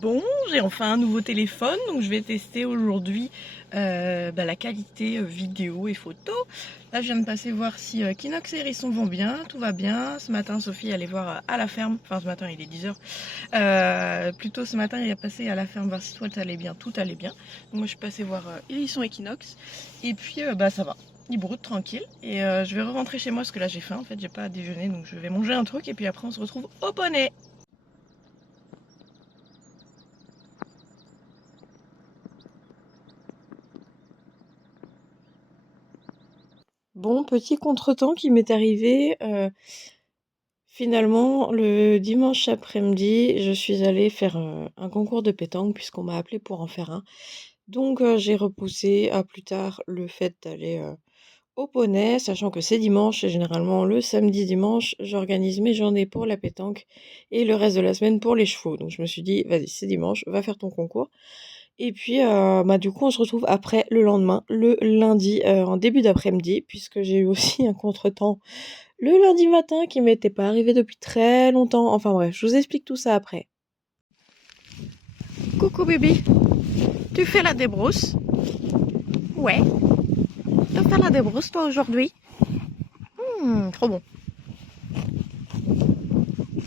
Bon, j'ai enfin un nouveau téléphone, donc je vais tester aujourd'hui la qualité vidéo et photo. Là, je viens de passer voir si Kinox et Hérisson vont bien, tout va bien. Ce matin, Sophie est allée voir à la ferme, enfin ce matin il est 10h. Plutôt ce matin, il est passé à la ferme voir si tout allait bien, tout allait bien. Donc moi, je suis passée voir Hérisson et Kinox. Et puis, ça va. Ils broutent tranquille. Et je vais rentrer chez moi parce que là, j'ai faim. En fait, j'ai pas à déjeuner, donc je vais manger un truc. Et puis après, on se retrouve au poney. Bon, petit contretemps qui m'est arrivé. Finalement, le dimanche après-midi, je suis allée faire un concours de pétanque puisqu'on m'a appelé pour en faire un. Donc, j'ai repoussé à plus tard le fait d'aller au poney, sachant que c'est dimanche et généralement le samedi dimanche, j'organise mes journées pour la pétanque et le reste de la semaine pour les chevaux. Donc, je me suis dit, vas-y, c'est dimanche, va faire ton concours. Et puis, du coup, on se retrouve après le lendemain, le lundi, en début d'après-midi, puisque j'ai eu aussi un contretemps le lundi matin qui m'était pas arrivé depuis très longtemps. Enfin bref, je vous explique tout ça après. Coucou bébé, tu fais la débrousse? Ouais, tu fais la débrousse toi aujourd'hui? Trop bon.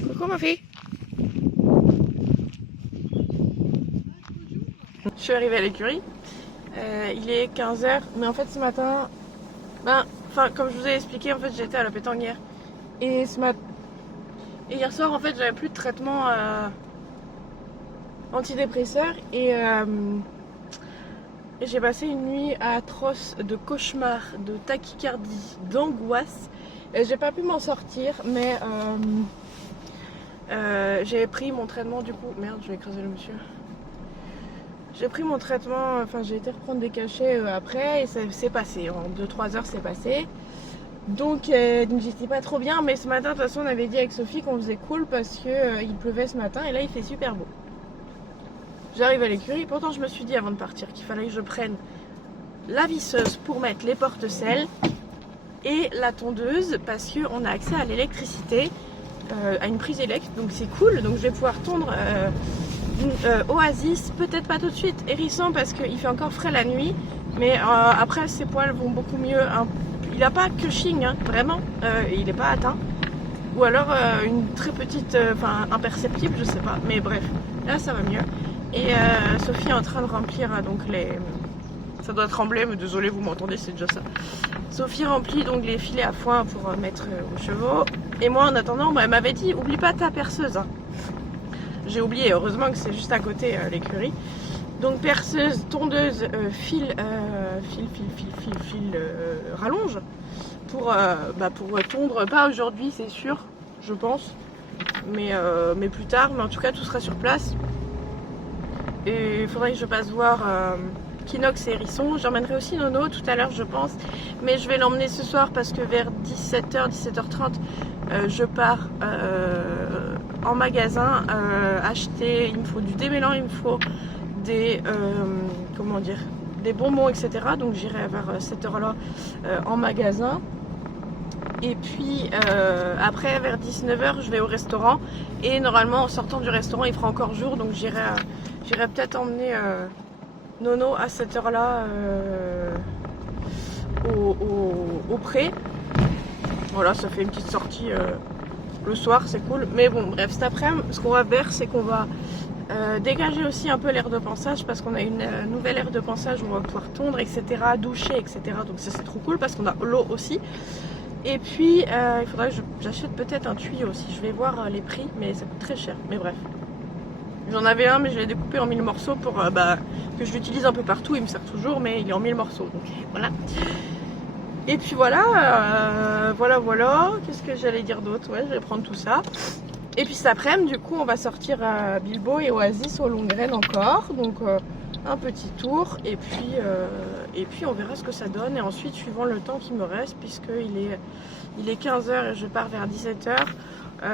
Coucou ma fille. Je suis arrivée à l'écurie. Il est 15h, mais en fait ce matin, comme je vous ai expliqué, en fait j'étais à la pétanque hier. Et hier soir en fait j'avais plus de traitement antidépresseur et j'ai passé une nuit atroce de cauchemars, de tachycardie, d'angoisse. J'ai pas pu m'en sortir, mais j'ai pris mon traitement du coup. Merde, je vais écraser le monsieur. J'ai pris mon traitement, enfin j'ai été reprendre des cachets après et ça s'est passé. En 2-3 heures c'est passé. Donc j'étais pas trop bien, mais ce matin de toute façon on avait dit avec Sophie qu'on faisait cool parce que il pleuvait ce matin et là il fait super beau. J'arrive à l'écurie, pourtant je me suis dit avant de partir qu'il fallait que je prenne la visseuse pour mettre les porte-selles et la tondeuse parce qu'on a accès à l'électricité, à une prise électrique, donc c'est cool. Donc je vais pouvoir tondre Oasis, peut-être pas tout de suite Hérisson parce qu'il fait encore frais la nuit, mais après ses poils vont beaucoup mieux. Il n'a pas cushing, hein, vraiment, il n'est pas atteint. Ou alors une très petite, imperceptible, je sais pas, mais bref, là ça va mieux. Et Sophie est en train de remplir donc ça doit trembler, mais désolé, vous m'entendez, c'est déjà ça. Sophie remplit donc les filets à foin pour mettre aux chevaux. Et moi en attendant, elle m'avait dit, oublie pas ta perceuse. Hein. J'ai oublié, heureusement que c'est juste à côté l'écurie. Donc perceuse, tondeuse, fil rallonge pour tondre, pas aujourd'hui c'est sûr, je pense, mais plus tard, mais en tout cas tout sera sur place. Et il faudrait que je passe voir Kinox et Hérisson. J'emmènerai aussi Nono tout à l'heure je pense, mais je vais l'emmener ce soir parce que vers 17h, 17h30 je pars en magasin acheter, il me faut du démêlant, il me faut des des bonbons, etc. Donc j'irai vers cette heure là en magasin. Et puis après vers 19h je vais au restaurant et normalement en sortant du restaurant il fera encore jour, donc j'irai peut-être emmener Nono à cette heure là au pré. Voilà, ça fait une petite sortie le soir, c'est cool. Mais bon bref, cet après-midi ce qu'on va faire c'est qu'on va dégager aussi un peu l'air de pansage parce qu'on a une nouvelle aire de pansage où on va pouvoir tondre, etc., doucher, etc. Donc ça c'est trop cool parce qu'on a l'eau aussi. Et puis il faudrait que j'achète peut-être un tuyau aussi. Je vais voir les prix, mais ça coûte très cher. Mais bref, j'en avais un, mais je l'ai découpé en 1000 morceaux pour que je l'utilise un peu partout. Il me sert toujours, mais il est en 1000 morceaux. Donc voilà. Et puis voilà, voilà. Qu'est-ce que j'allais dire d'autre? Ouais, je vais prendre tout ça. Et puis cet après-midi, du coup, on va sortir à Bilbo et Oasis au Longren encore. Donc un petit tour et puis on verra ce que ça donne. Et ensuite, suivant le temps qui me reste, puisqu'il est 15h et je pars vers 17h,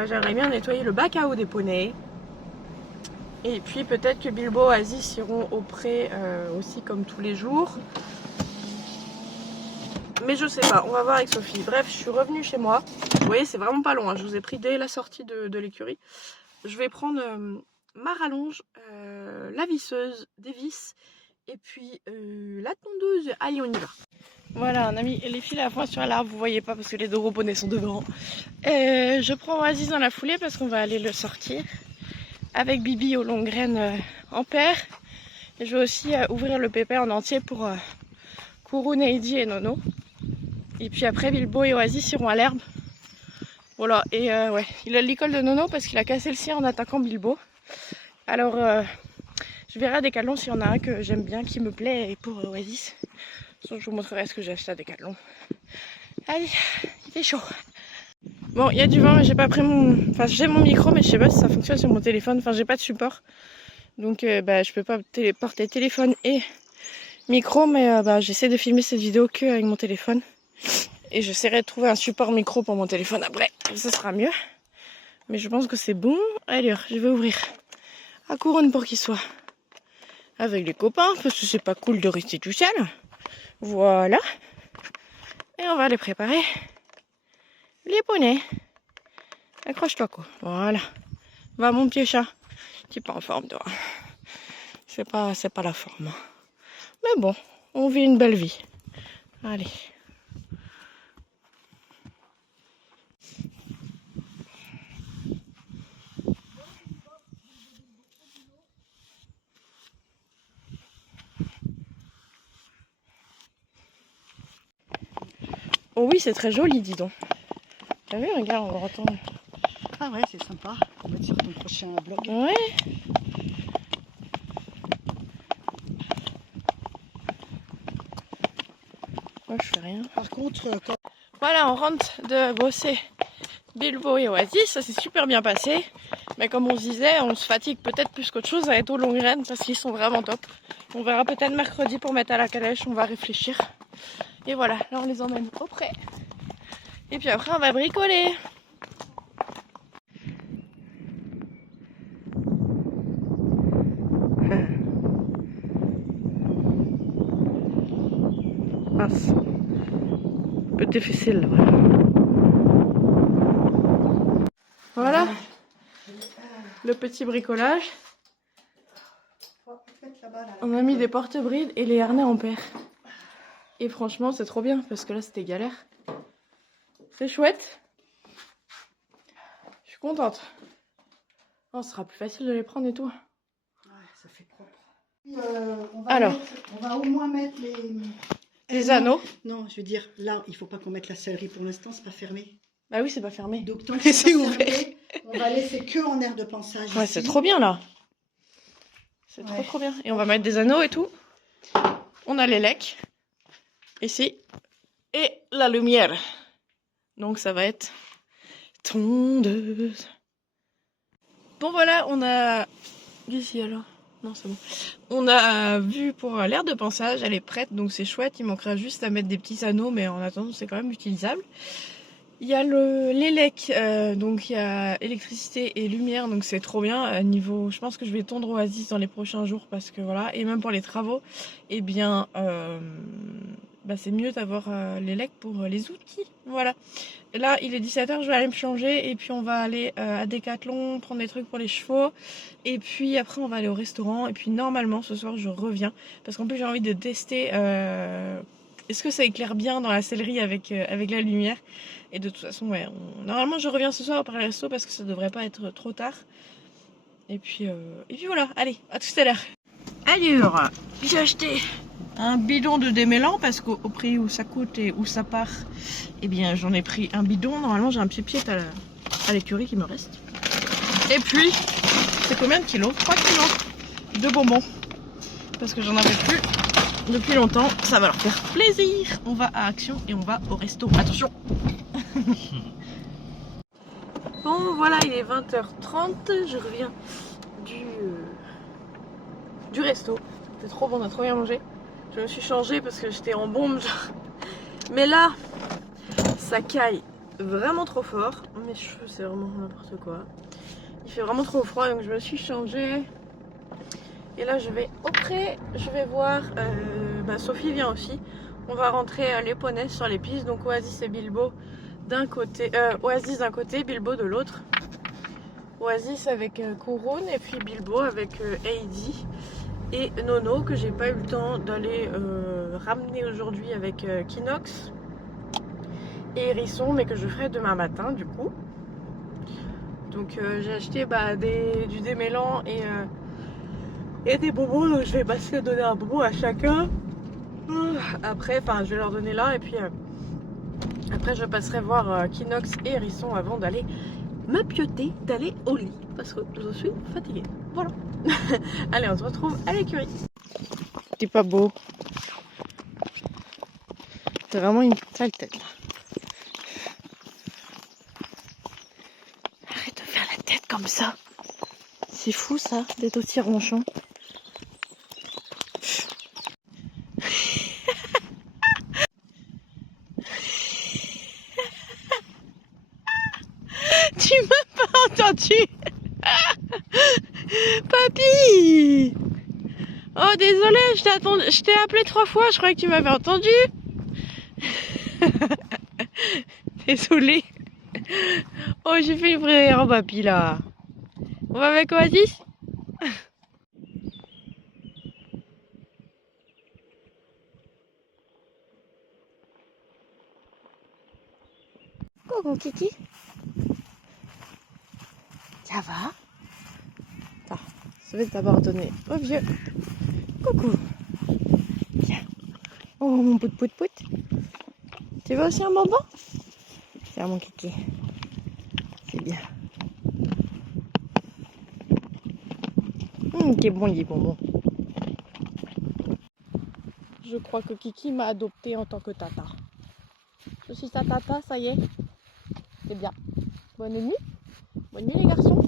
j'aimerais bien nettoyer le bac à eau des poneys. Et puis peut-être que Bilbo et Oasis iront au pré aussi comme tous les jours. Mais je sais pas, on va voir avec Sophie. Bref, je suis revenue chez moi. Vous voyez, c'est vraiment pas long, hein. Je vous ai pris dès la sortie de l'écurie. Je vais prendre ma rallonge, la visseuse, des vis et puis la tondeuse. Allez, on y va. Voilà, on a mis les fils à foin sur l'arbre, vous voyez pas parce que les deux gros bonnets sont devant. Je prends Oasis dans la foulée parce qu'on va aller le sortir avec Bibi aux longues graines en paire. Et je vais aussi ouvrir le pépé en entier pour Kourou, Neidi et Nono. Et puis après, Bilbo et Oasis iront à l'herbe. Voilà, et ouais, il a l'école de Nono parce qu'il a cassé le sien en attaquant Bilbo. Alors, je verrai à Decathlon s'il y en a un que j'aime bien, qui me plaît, et pour Oasis. Je vous montrerai ce que j'ai acheté à Decathlon. Allez, il fait chaud. Bon, il y a du vent, mais j'ai pas pris mon... Enfin, j'ai mon micro, mais je sais pas si ça fonctionne sur mon téléphone. Enfin, j'ai pas de support. Donc, je peux pas porter téléphone et micro, mais j'essaie de filmer cette vidéo que avec mon téléphone. Et j'essaierai de trouver un support micro pour mon téléphone après. Ça sera mieux. Mais je pense que c'est bon. Allez, je vais ouvrir à Couronne pour qu'il soit avec les copains, parce que c'est pas cool de rester tout seul. Voilà. Et on va les préparer. Les poneys. Accroche-toi, quoi. Voilà. Va, mon petit chat. Tu es pas en forme, toi. C'est pas la forme. Mais bon, on vit une belle vie. Allez. Oh oui, c'est très joli, dis donc. T'as vu, regarde, on le retourne. Ah ouais, c'est sympa. On va mettre sur ton prochain blog. Ouais. Moi, je fais rien. Par contre, quand... Voilà, on rentre de bosser Bilbo et Oasis. Ça s'est super bien passé. Mais comme on se disait, on se fatigue peut-être plus qu'autre chose à être aux longues graines parce qu'ils sont vraiment top. On verra peut-être mercredi pour mettre à la calèche. On va réfléchir. Et voilà, là on les emmène au pré. Et puis après on va bricoler. Mince. Peu difficile, voilà. Voilà. Le petit bricolage. On a mis des porte-brides et les harnais en paire. Et franchement, c'est trop bien parce que là, c'était galère. C'est chouette. Je suis contente. Oh, ce sera plus facile de les prendre et tout. Ouais, ça fait propre. On va au moins mettre les anneaux. Non, je veux dire, là, il faut pas qu'on mette la sellerie pour l'instant, c'est pas fermé. Bah oui, c'est pas fermé. Donc tant que c'est ouvert, on va laisser que en aire de pansage. Ouais, c'est trop bien là. C'est trop bien. Et on va mettre des anneaux et tout. On a les lecs. Ici. Et la lumière. Donc ça va être tondeuse. Bon voilà, on a... Ici alors. Non, c'est bon. On a vu pour l'aire de pansage, elle est prête, donc c'est chouette. Il manquera juste à mettre des petits anneaux, mais en attendant, c'est quand même utilisable. Il y a les lecs, donc il y a électricité et lumière, donc c'est trop bien. Niveau, je pense que je vais tondre Oasis dans les prochains jours parce que voilà, et même pour les travaux, eh bien, c'est mieux d'avoir les lecs pour les outils. Voilà. Et là, il est 17h, je vais aller me changer et puis on va aller à Decathlon prendre des trucs pour les chevaux. Et puis après, on va aller au restaurant. Et puis normalement, ce soir, je reviens parce qu'en plus, j'ai envie de tester. Est-ce que ça éclaire bien dans la sellerie avec la lumière? Et de toute façon, ouais, normalement je reviens ce soir après le resto parce que ça devrait pas être trop tard. Et puis voilà, allez, à tout à l'heure. Alors, j'ai acheté un bidon de démêlant parce qu'au prix où ça coûte et où ça part, eh bien j'en ai pris un bidon. Normalement j'ai un pied à l'écurie qui me reste. Et puis, c'est combien de kilos? 3 kilos de bonbons. Parce que j'en avais plus depuis longtemps, ça va leur faire plaisir. On va à Action et on va au resto. Attention. Bon voilà, il est 20h30, je reviens du resto. C'était trop bon, on a trop bien mangé. Je me suis changée parce que j'étais en bombe. Mais là, ça caille vraiment trop fort. Mes cheveux, c'est vraiment n'importe quoi. Il fait vraiment trop froid, donc je me suis changée. Et là, je vais au pré, je vais voir. Sophie vient aussi. On va rentrer les poneys sur les pistes. Donc Oasis et Bilbo d'un côté, Oasis d'un côté, Bilbo de l'autre. Oasis avec Kouroun et puis Bilbo avec Heidi et Nono que j'ai pas eu le temps d'aller ramener aujourd'hui avec Kinox et Hérisson, mais que je ferai demain matin du coup. Donc j'ai acheté du démêlant et des bonbons, donc je vais passer à donner un bonbon à chacun. Après, je vais leur donner là et puis après je passerai voir Kinox et Hérisson avant d'aller m'apioter, d'aller au lit parce que je suis fatiguée. Voilà. Allez, on se retrouve à l'écurie. C'est pas beau. C'est vraiment une sale tête là. Arrête de faire la tête comme ça. C'est fou ça, d'être aussi ronchon. Tu m'as pas entendu. Papy. Oh désolé, je t'ai appelé 3 fois, je croyais que tu m'avais entendu. Désolé. Oh, j'ai fait une vraie erreur, papy là. On va avec Oasis? Coucou Kiki. Ça va? Attends, je vais d'abord donner au vieux. Coucou. Tiens. Oh mon pout pout pout. Tu veux aussi un bonbon? Tiens mon Kiki. C'est bien. Qui est bon, il est bonbon. Je crois que Kiki m'a adopté en tant que tata. Je suis sa tata, ça y est. C'est bien. Bonne nuit. Bonne nuit les garçons.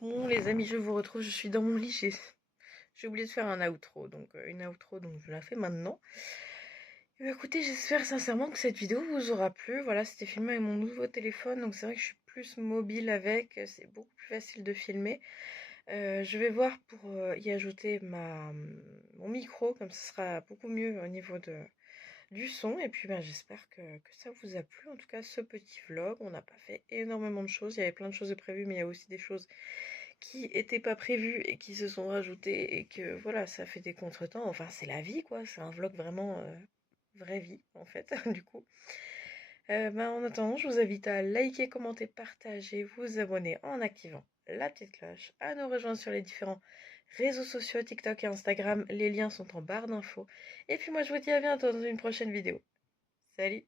Bon les amis, je vous retrouve. Je suis dans mon lit. J'ai oublié de faire un outro. Donc une outro, donc je la fais maintenant. Et écoutez, j'espère sincèrement que cette vidéo vous aura plu. Voilà, c'était filmé avec mon nouveau téléphone. Donc c'est vrai que je suis plus mobile avec. C'est beaucoup plus facile de filmer. Je vais voir pour y ajouter mon micro, comme ce sera beaucoup mieux au niveau du son. Et puis j'espère que ça vous a plu. En tout cas, ce petit vlog, on n'a pas fait énormément de choses. Il y avait plein de choses de prévues, mais il y a aussi des choses qui n'étaient pas prévues et qui se sont rajoutées. Et que voilà, ça fait des contretemps. Enfin, c'est la vie, quoi. C'est un vlog vraiment vraie vie, en fait, du coup. En attendant, je vous invite à liker, commenter, partager, vous abonner en activant la petite cloche, à nous rejoindre sur les différents réseaux sociaux, TikTok et Instagram. Les liens sont en barre d'infos. Et puis moi, je vous dis à bientôt dans une prochaine vidéo. Salut!